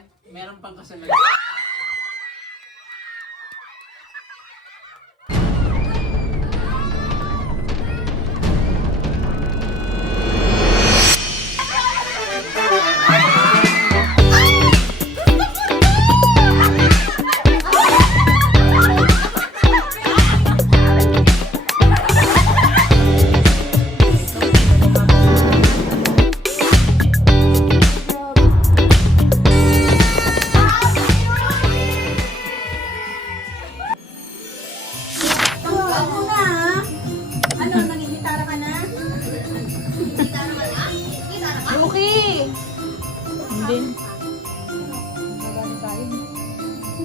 yan. Meron pang kasunod.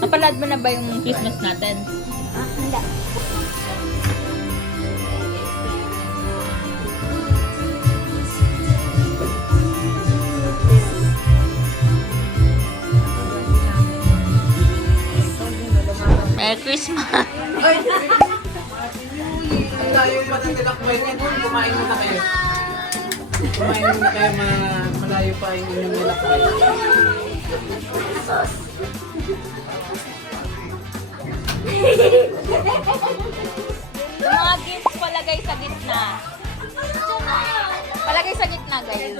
Napalad mo na ba yung Christmas natin? Ah, hindi. Merry Christmas! Ang tayo pa ng tilakbay niyan. Kumain muna kayo. Kumain muna kayo. Malayo pa yung inyong tilakbay. Yung mga gifts palagay sa gitna. Palagay sa gitna, guys.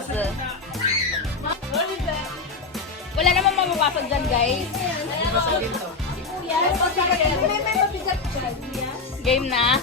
Wala namang mamapasok dyan, guys. Game na.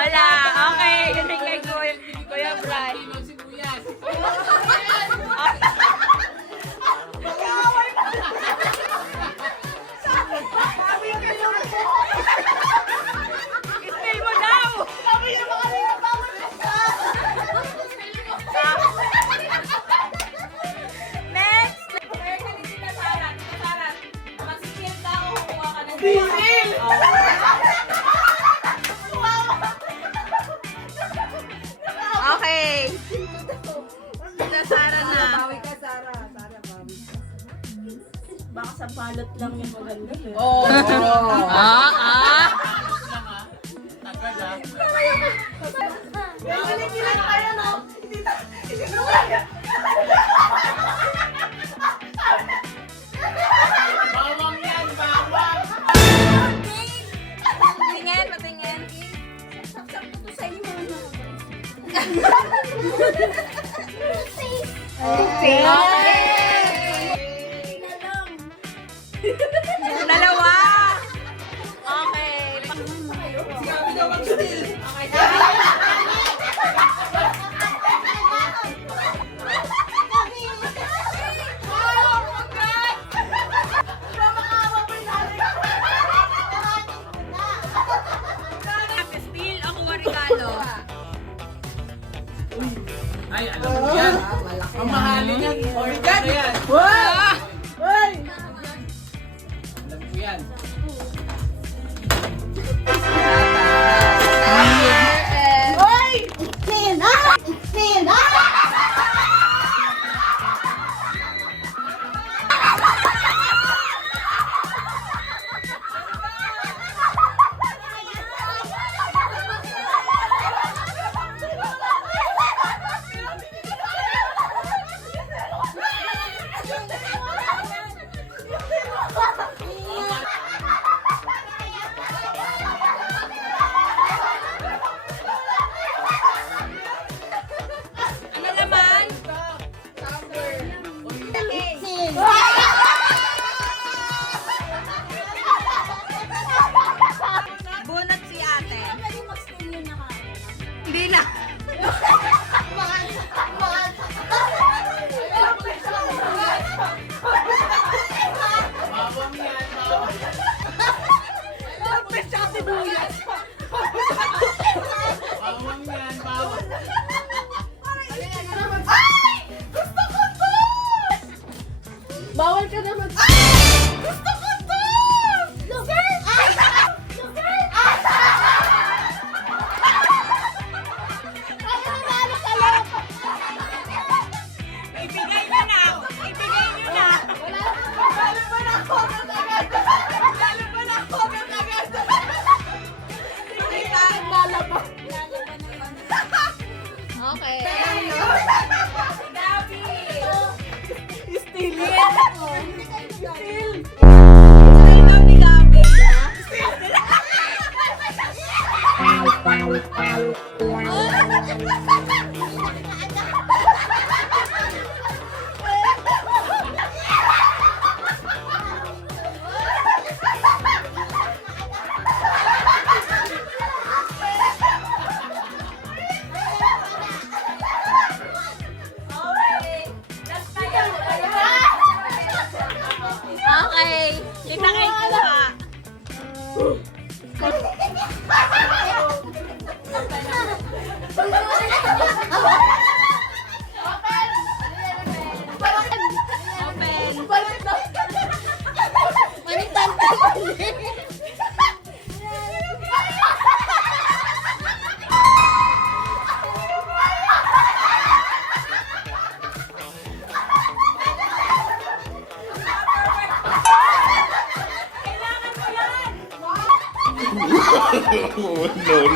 Wala. Okay. Yun yung kay Kuya Brad. Ispil mo daw! Next! Mag-spill daw. Kuha ka ng spill! Okay. Sara na. Bawi ka, Sara. Sara, bawi ka. Baka sa balot lang yung maganda. Oo. Galing nila tayo, no? Hindi na kaya. Bawang yan, bawang! Patingin, patingin. Saksak ko to sa inyo, ano? Okay. Dalawa. Okay. Sabi daw mag-steal. Spill o kuha regalo? Ay, alam mo yan. Ang mahalin yan. Organ yan. Hoy! Alam ko yan. Bawang yan, bawang. Bawal ka naman. Gusto ko to! Lugar! Lugar! Ibigay mo na! Ibigay mo na! Lalo ba na ako ng agad? Lalo ba na ako ng agad? Hindi ka lalabas. Okay. Gabi! Still. Still. Gabi, Gabi. Okay. Kita kay Kuha. Open.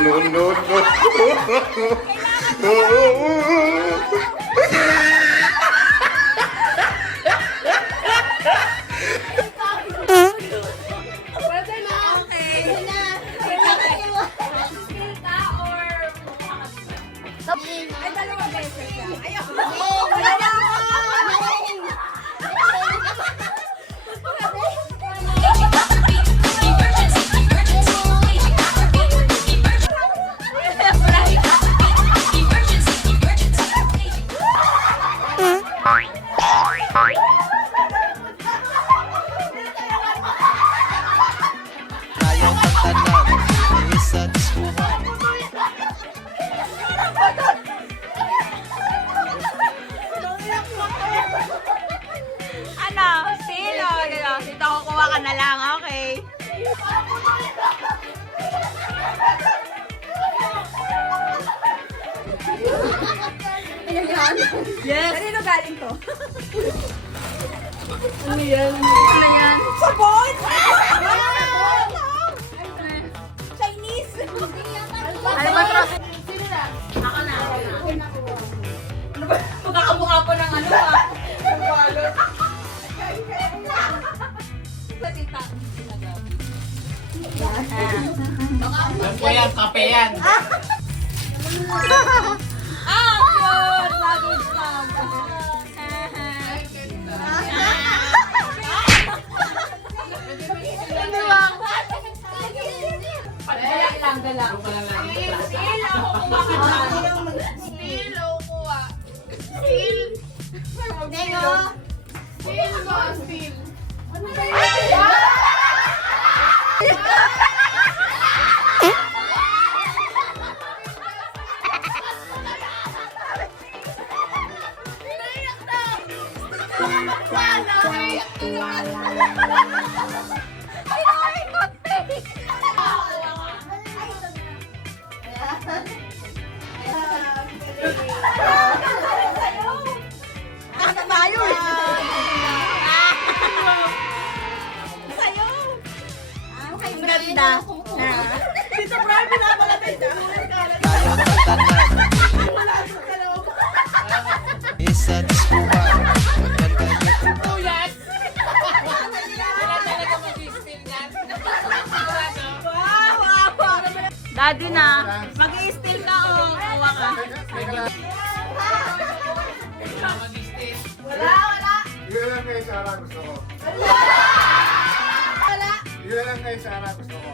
Oh, no. Pwede na. Okay. Ay, dalawang beses siya. Ayaw. Wala na ako. Kayang magtanong, isa diskuhan. Ano? Sino? Dito kukuha ka na lang. Okay. Yes. Kanino galing to? Ano yan? Sabon! Chinese! Ano ba ito? Sino na? Ako na. Ano ba? Magkakamukha pa ng ano ah. Yan po yan, kape yan. Ah, cute! Luggage bag. Ano ba? Dala. Yung pala lagi. Ano tayo eh? Sa'yo! Ang ganda. Dito, Brian, pinapalatay ka. Kayang magtanong, Wala sa kaloob. isa diskuhan. Maganda yung Tuyas! Wala talaga mag-i-spill yan. Daddy na. Mag-i-steal ka o kuha ka. Wala mag-i-spill. Wala! Yun lang kay Sarah gusto ko. Wala! Yun lang kay Sarah gusto ko.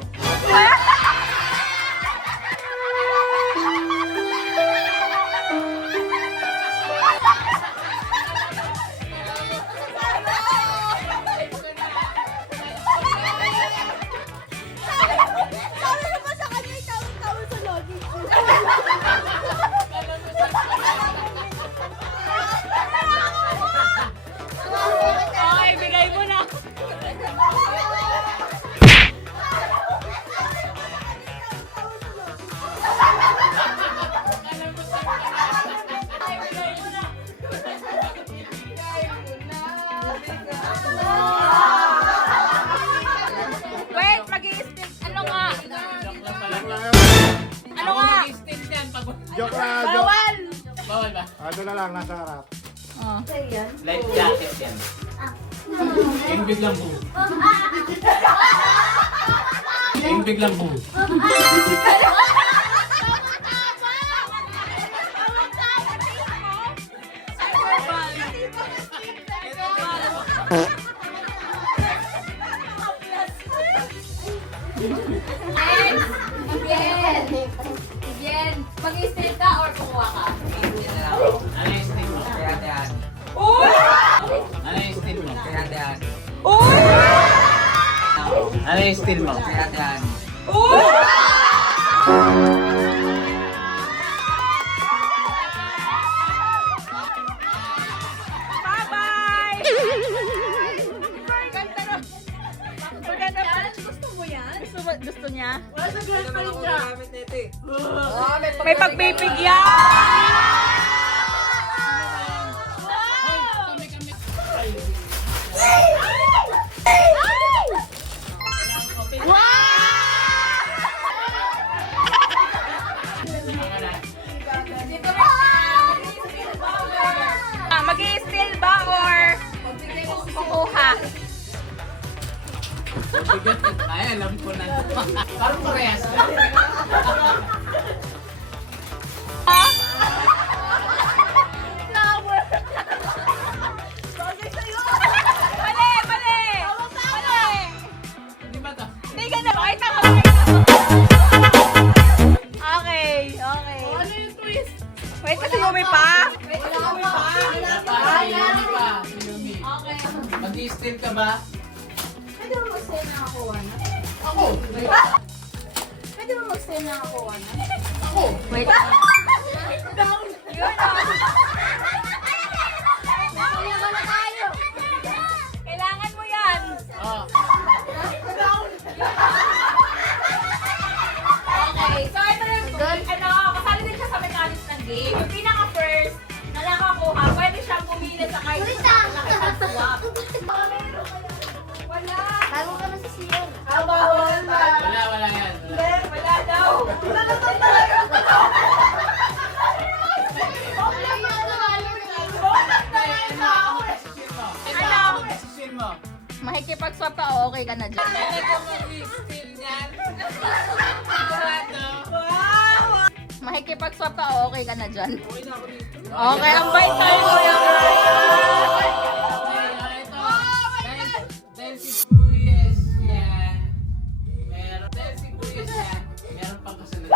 Ano na lang, nasa harap. Oh. Life jacket yan. Yung biglang boom. Yung biglang boom. Bien, mag-i-stay ka or kukuha ka? Ano yung steam mo? Ano yung steam mo? Ano yung steam mo? Bye-bye! Ganda na. Maganda pa. Gusto mo yan? Gusto niya? Wala sa girlfriend niya. May pagbibigyan! Mag-i-steal ba or kukuha? Ay, alam ko na. Parang parehas lang. Mali! Mali! Mali! Hindi ba to? Hindi ka na. Pakita ka. Okay, okay. Ano yung twist? Wait, kasi Yumi pa. Wala pa. Yumi pa. Yumi. Okay. Mag-i-steam ka ba? Pwede mo mag-stay na ako, ano? Ako. Pwede mo mag-stay na ako, ano? Ako. Wait. Down! Yun na. Kaya ba na tayo? Kailangan mo yan. Oh. Down! Okay, so ito yung kasali din siya sa mechanics ng game. Yung pinaka-first na nakakuha, pwede siyang pumili sa kahit nakipag-swap. Wala. Bago ka na sa siyon. Wala yan. Wala. Wala daw. Ano? Decision mo. Makikipag-swap ka, okay ka na dyan. Ano kung mag-i-steam niyan? Makikipag-swap ka, okay ka na dyan. Okay, ang bait tayo, Kuya. Dahil si Buyes yan, meron pang kasunod.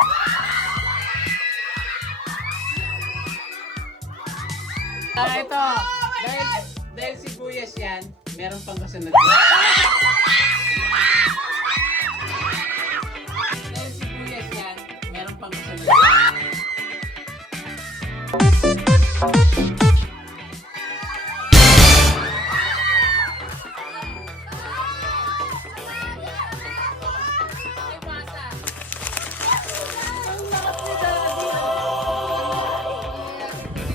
Ito. Dahil si Buyes yan, meron pang kasunod. Dahil si Buyes yan, meron pang kasunod.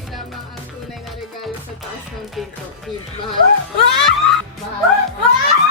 Lamang ang tunay na regalo sa taas ng pinto. Bahala. Bahala.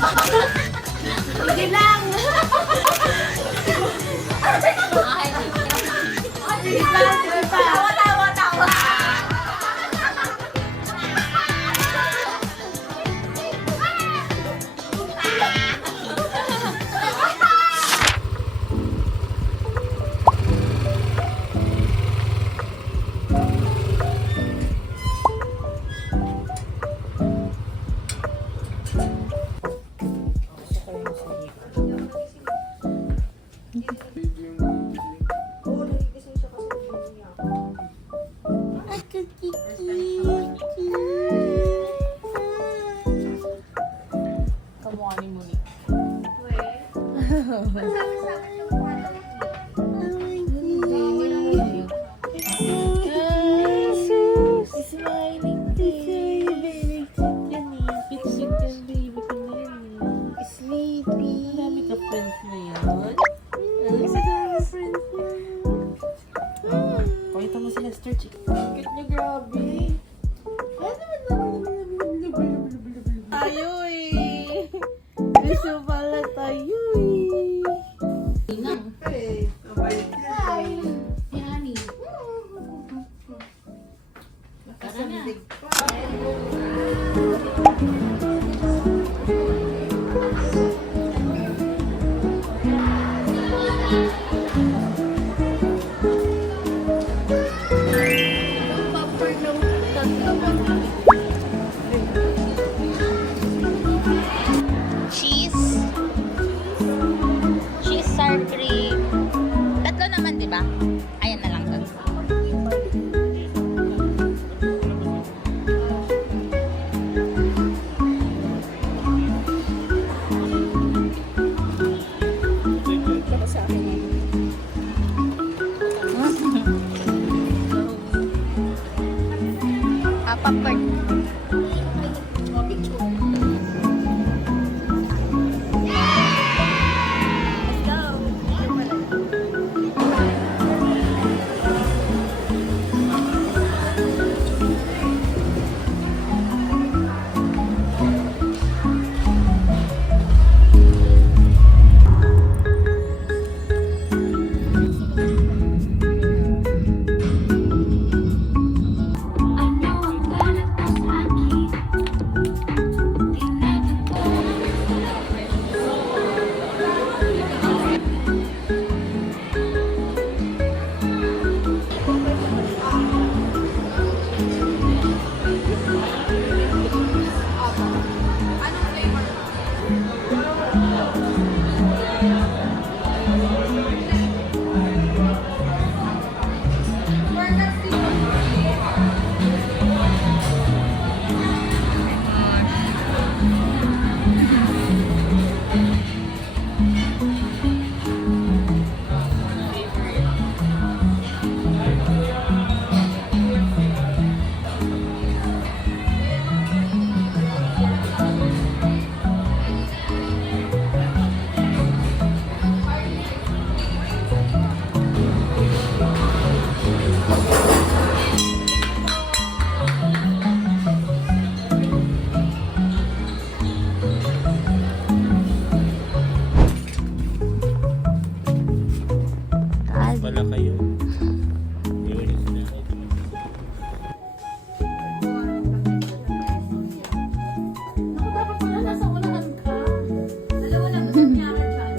Sige lang. Tawa, tawa, tawa. Kamukha ni Monique. Dami ka friends na yun. Pakita mo si Lester, chick. Cute niya, grabe. Tayo eh. Gusto pala tayo eh. Cheese. Cheese sour cream. Tatlo naman, di ba? Ayan na lang dun. Papa Bird. Wala kayo. Dapat pala nasa unahan ka. Dalawa lang gusto niya ako dyan.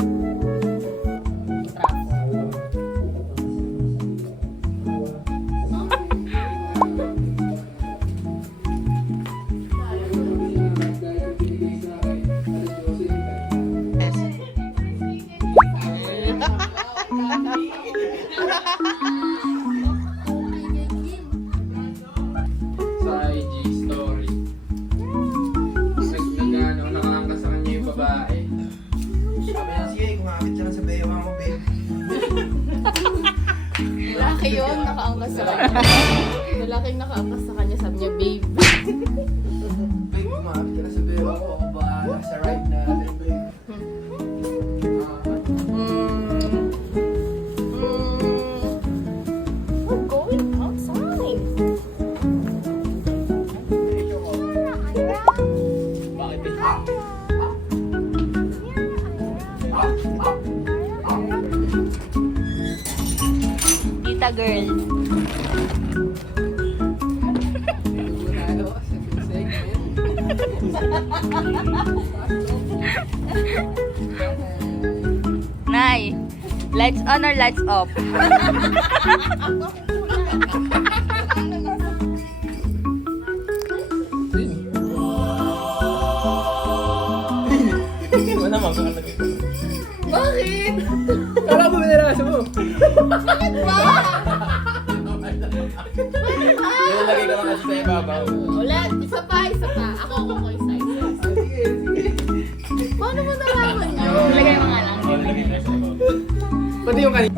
Sa IG story. Nakangka sa kanya yung babae. Sabi niya, sige, kumapit siya sa bewa mo, babe. Lalaki yun, nakaangkas sa kanya. Lalaking nakaangkas sa kanya, sabi niya, babe. Babe, kumapit ka na sa bewa ko. Ako ba sa ride natin, babe? We're going outside. Bakit? girls. Nay, lights on or lights off? Wala naman kung ano ito. Bakit? Kala mo binarasa mo. Nilalagay ko lang kasi sa ibabaw. Ulit, isa pa. Ako isa. Paano mo nalaman yun? Ilagay mo nga lang. Nilalagay ko sa ibabaw. Pati yung kanina.